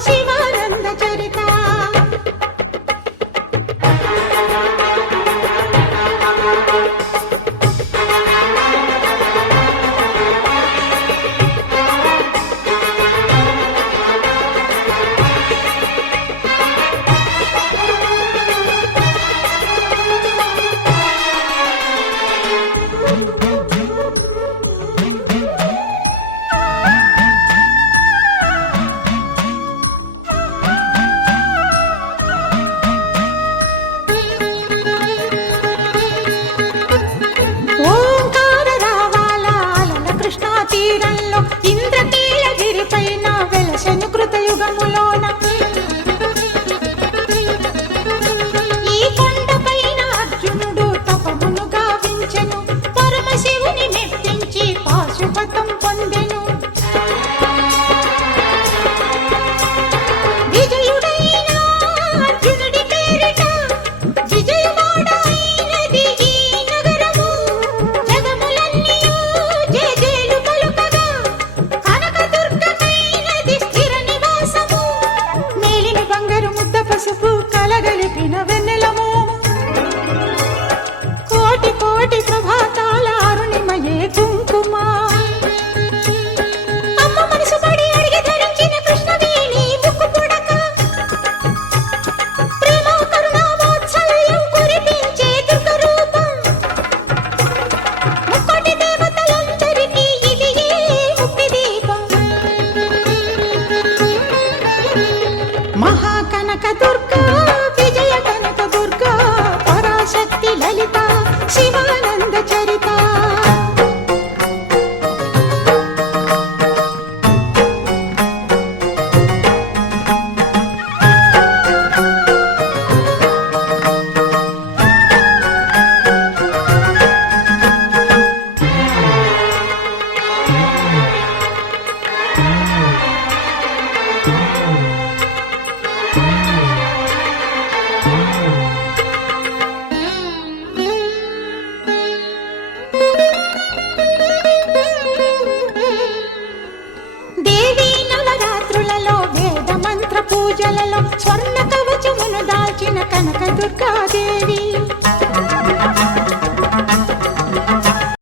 శివానంద பத்தும் పూజలలో స్వర్ణ కవచమును దాల్చిన కనక దుర్గాదేవి